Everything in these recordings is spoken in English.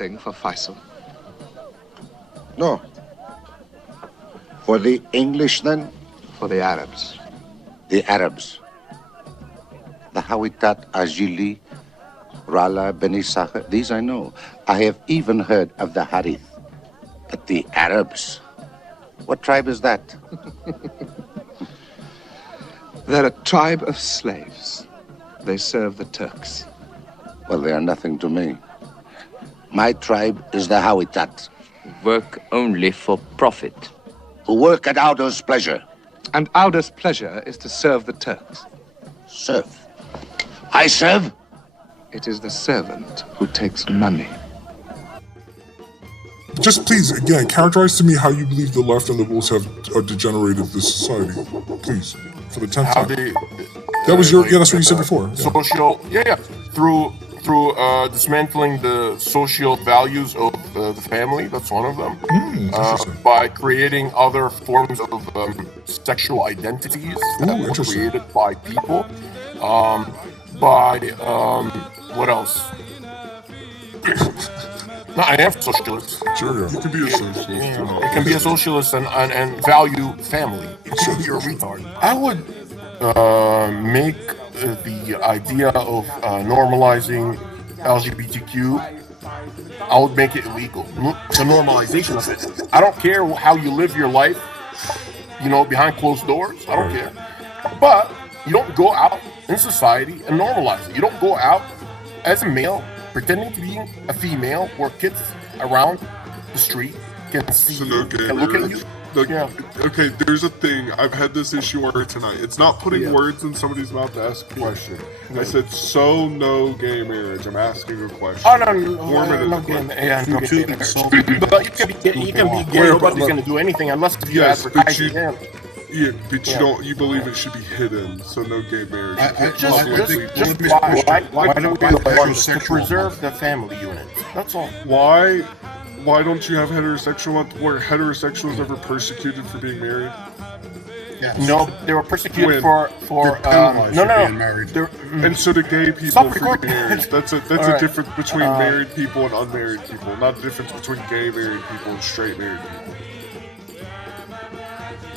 thing for Faisal? No. For the English, then? For the Arabs. The Arabs. The Hawitat, Ajili, Rala, Beni Sakha, these I know. I have even heard of the Harith. But the Arabs? What tribe is that? They're a tribe of slaves. They serve the Turks. Well, they are nothing to me. My tribe is the Hawitat. Work only for profit. Who work at Audo's pleasure. And Auda's pleasure is to serve the Turks. Serve? I serve? It is the servant who takes money. Just please, again, characterize to me how you believe the left and liberals have degenerated this society. Please, for the 10th time. That was your, that's what you said before. Yeah. Through dismantling the social values of the family, that's one of them. By creating other forms of sexual identities that were created by people. What else? No, I am socialist. Sure, yeah. You can be a socialist. Yeah. It can be a socialist and value family. You're a retard. I would make the idea of normalizing LGBTQ, I would make it illegal. The normalization of it. I don't care how you live your life, behind closed doors. I don't care. But you don't go out in society and normalize it. You don't go out as a male pretending to be a female where kids around the street can see you, can look at you. Okay, there's a thing. I've had this issue already tonight. It's not putting words in somebody's mouth to ask a question. I said, no gay marriage. I'm asking a question. Oh, no gay marriage. But you can be gay. Nobody's going to do anything unless you advertise him. Yeah, but you believe it should be hidden, so no gay marriage. Why don't we want to preserve the family unit? That's all. Why don't you have heterosexual? Were heterosexuals ever persecuted for being married? Yes. No, they were persecuted for and so do gay people for being married. That's a difference between married people and unmarried people, not a difference between gay married people and straight married people.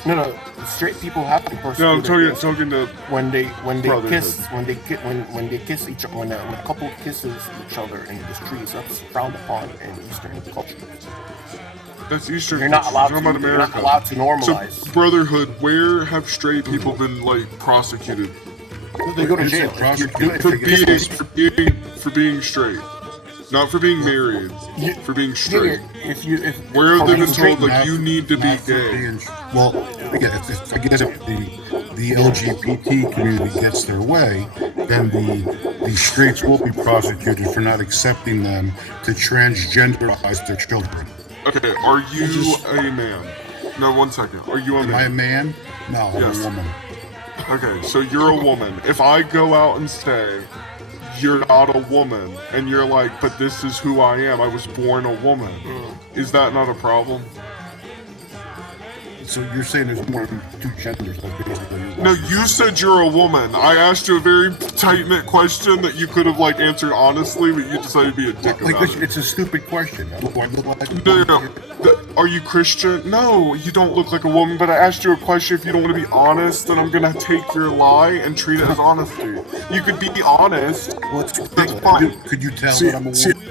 No, straight people have to persecute. No, I'm talking to when they kiss each other, when a couple kisses each other in the streets, that's frowned upon in Eastern culture. That's Eastern. You're not allowed to normalize. So, Brotherhood, where have straight people been prosecuted? They go to jail for being straight. Not for being married, for being straight. Where have they been told, you need to be gay? Well, if I guess if the LGBT community gets their way, then the straights will be prosecuted for not accepting them to transgenderize their children. Okay, are you a man? No, 1 second. Are you a man? Am I a man? No, I'm a woman. Okay, so you're a woman. If I go out and say, you're not a woman, and you're like, but this is who I am, I was born a woman, is that not a problem? So you're saying there's more than two genders? No, you said you're a woman. I asked you a very tight-knit question that you could have answered honestly, but you decided to be a dick about it. It's a stupid question. Do I look like a woman? No. Are you Christian? No, you don't look like a woman, but I asked you a question. If you don't want to be honest, then I'm going to take your lie and treat it as honesty. You could be honest. That's fine. Could you tell that I'm a woman?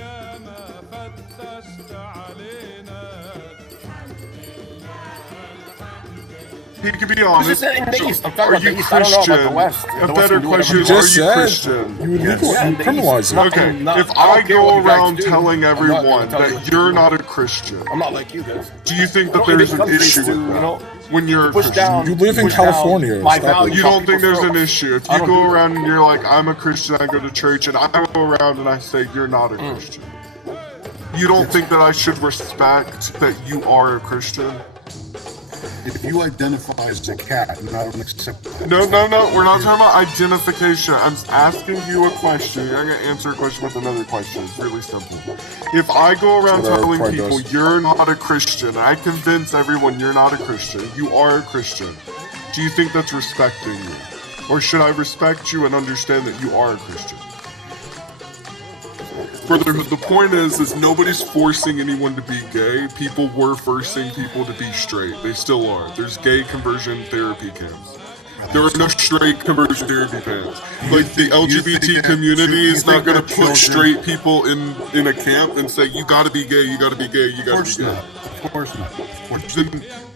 He could be honest. Are you Christian? A better question is, are you Christian? You criminalize it. Okay, if I go around telling everyone that you're not a Christian, I'm not like you guys. Do you think that there's an issue with that? When you're a Christian? You live in California. You don't think there's an issue? If you go around and you're like, I'm a Christian, I go to church, and I go around and I say, you're not a Christian. You don't think that I should respect that you are a Christian? If you identify as a cat, I don't accept that. No, we're not talking about identification. I'm asking you a question. You're going to answer a question with another question. It's really simple. If I go around telling people you're not a Christian, I convince everyone you're not a Christian, you are a Christian, do you think that's respecting you? Or should I respect you and understand that you are a Christian? Brotherhood, the point is nobody's forcing anyone to be gay. People were forcing people to be straight. They still are. There's gay conversion therapy camps. There are no straight conversion therapy camps. Like, the LGBT community is not going to put straight people in a camp and say, you gotta be gay, you gotta be gay, you gotta be gay. Of course not.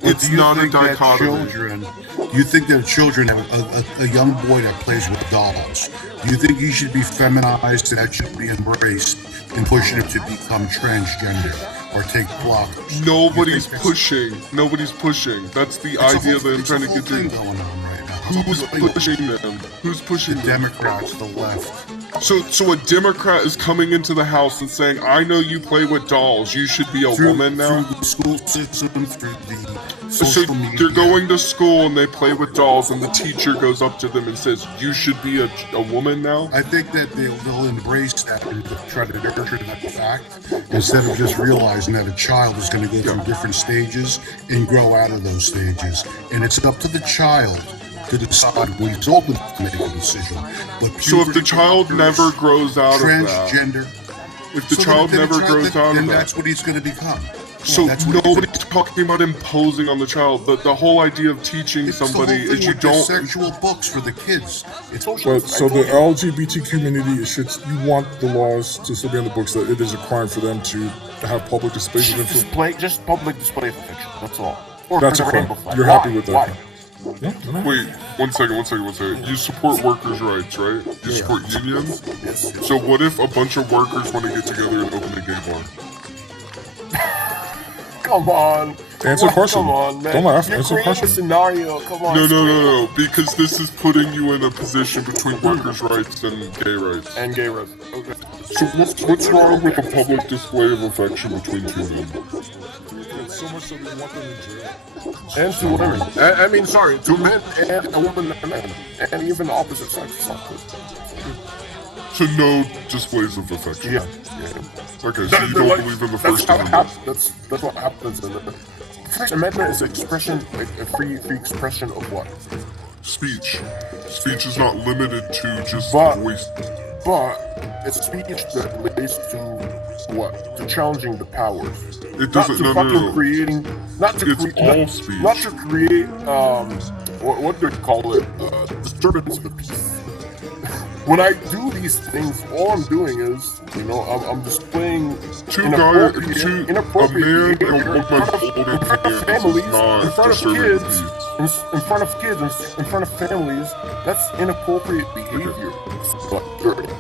It's not a dichotomy. Do you think that children have a young boy that plays with dolls? Do you think he should be feminized and that should be embraced and pushing him to become transgender or take blockers? Nobody's pushing. That's the idea that I'm trying to get to. Going on right now. Who's pushing them? Who's pushing the them? Democrats, the left. So a Democrat is coming into the house and saying, I know you play with dolls, you should be a woman now? Through the school system, through the So social media. they're going to school and they play with dolls and the teacher goes up to them and says, you should be a woman now? I think that they'll embrace that and try to nurture that fact instead of just realizing that a child is going to go through different stages and grow out of those stages. And it's up to the child to decide when he's old enough to make a decision. But So if the child never grows out of that, transgender, if the child never grows out of then that, that's what he's going to become. so that's what nobody's talking about imposing on the child. The whole idea of teaching It's the somebody whole is thing you with the don't. sexual books for the kids. It's But so the LGBT community, you want the laws to still be in the books that it is a crime for them to have public displays of information. Just public display of affection. That's all. Or That's a the crime. rainbow flag. You're happy Why? with that? Why? Yeah, Wait, one second. You support workers' rights, right? You support unions? Yes. So what if a bunch of workers want to get together and open a gay bar? Come on. Answer the question. Come on, man. Don't laugh. You're Answer the creating a question. scenario. Come on. No, because this is putting you in a position between workers' rights and gay rights. And gay rights. Okay. So what's wrong with a public display of affection between two men? So much that we want them in jail. And to women. I mean, sorry, to men and a woman and a man. And even opposite sex. So no displays of affection? Yeah. Okay, so you don't believe in the First Amendment? That's what happens in the First Amendment is expression, a free expression of what? Speech. Speech is not limited to just voice. But it's speech that relates to what? To challenging the powers. It doesn't. Not to No. creating. Not to It's all speech. Not to create. What do you call it? Disturbance of the peace. When I do these things, all I'm doing is, I'm displaying inappropriate behavior in front of families, in front of kids, in front of families. That's inappropriate behavior. But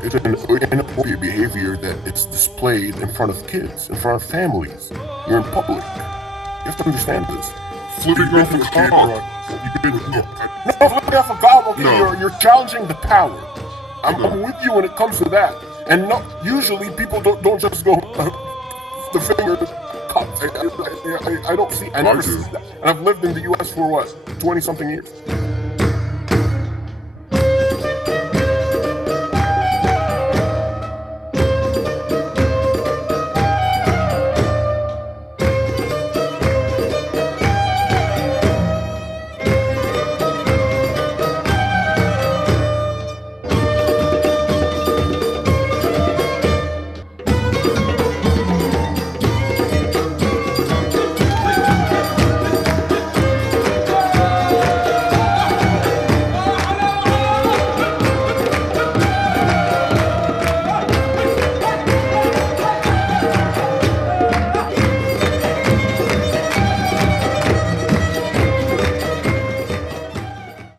it's an inappropriate behavior that it's displayed in front of kids, in front of families. You're in public. You have to understand this. Flipping off a cob. No, flipping off a cob. Okay, No. You're challenging the power. I'm with you when it comes to that. And usually people don't just go the finger cuts. I don't see. I never see that. And I've lived in the U.S. for what, 20-something years.